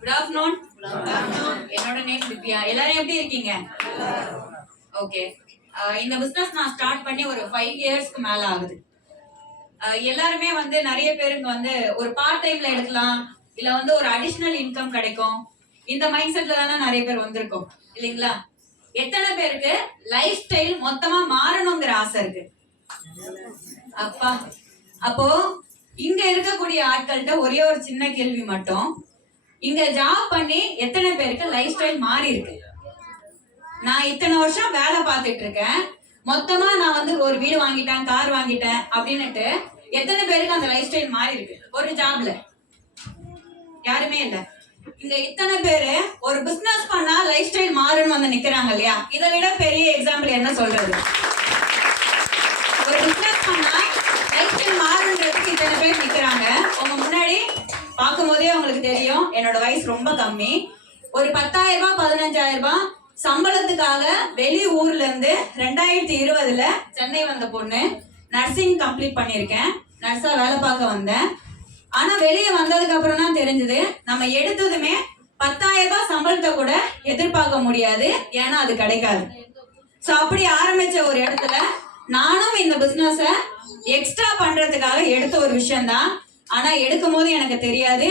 Good afternoon. என்னோட name Divya. எல்லாரும் எப்படி இருக்கீங்க? ஓகே. இந்த பிசினஸ் நான் ஸ்டார்ட் பண்ணி ஒரு 5 இயர்ஸ்க்கு மேல ஆகுது. எல்லாருமே வந்து நிறைய பேருக்கு வந்து ஒரு பார்ட் டைம்ல எடுக்கலாம், இல்ல வந்து ஒரு அடிஷனல் இன்கம் கிடைக்கும், இந்த மைண்ட் செட்ல தானே நிறைய பேர் வந்திருக்கோம் இல்லைங்களா? எத்தனை பேருக்கு லைஃப் ஸ்டைல் மொத்தமா மாறணுங்கிற ஆசை இருக்கு? அப்பா, அப்போ இங்க இருக்கக்கூடிய ஆட்கள்கிட்ட ஒரே ஒரு சின்ன கேள்வி மட்டும், இங்க ஜாப் பண்ணி எத்தனை பேருக்கு லைஃப் ஸ்டைல் மாறி இருக்கு? நான் இத்தனை வருஷம் வேலை பார்த்துட்டு இருக்கேன், மொத்தமா நான் வந்து ஒரு வீடு வாங்கிட்டேன், கார் வாங்கிட்டேன் அப்படின்னுட்டு எத்தனை பேருக்கு அந்த லைஃப் ஸ்டைல் மாறி இருக்கு ஒரு ஜாப்ல? யாருமே இல்ல. இங்க இத்தனை பேரு ஒரு பிசினஸ் பண்ணா லைஃப் ஸ்டைல் மாறுன்னு வந்து நிக்கிறாங்க இல்லையா? இதை விட பெரிய எக்ஸாம்பிள் என்ன சொல்றது? ஒரு பிசினஸ் பண்ணா லைஃப் ஸ்டைல் மாறுன்றதுக்கு இத்தனை பேர் நிக்கிறாங்க. உங்க முன்னாடி பார்க்கும் போதே உங்களுக்கு தெரியும் என்னோட வயசு ரொம்ப கம்மி. ஒரு 10,000 ரூபாய் 15,000 ரூபாய் சம்பளத்துக்காக வெளி ஊர்ல இருந்து 2020ல சென்னை வந்த பொண்ணு. நர்சிங் கம்ப்ளீட் பண்ணியிருக்கேன், நர்ஸா வேலை பார்க்க வந்தேன். ஆனா வெளியே வந்ததுக்கு அப்புறம் தான் தெரிஞ்சது, நம்ம எடுத்ததுமே 10,000 ரூபாய் சம்பளத்தை கூட எதிர்பார்க்க முடியாது, ஏன்னா அது கிடைக்காது. சோ அப்படி ஆரம்பிச்ச ஒரு இடத்துல நானும் இந்த பிசினஸ எக்ஸ்ட்ரா பண்றதுக்காக எடுத்த ஒரு விஷயம் தான். ஆனா எடுக்கும் போது எனக்கு தெரியாது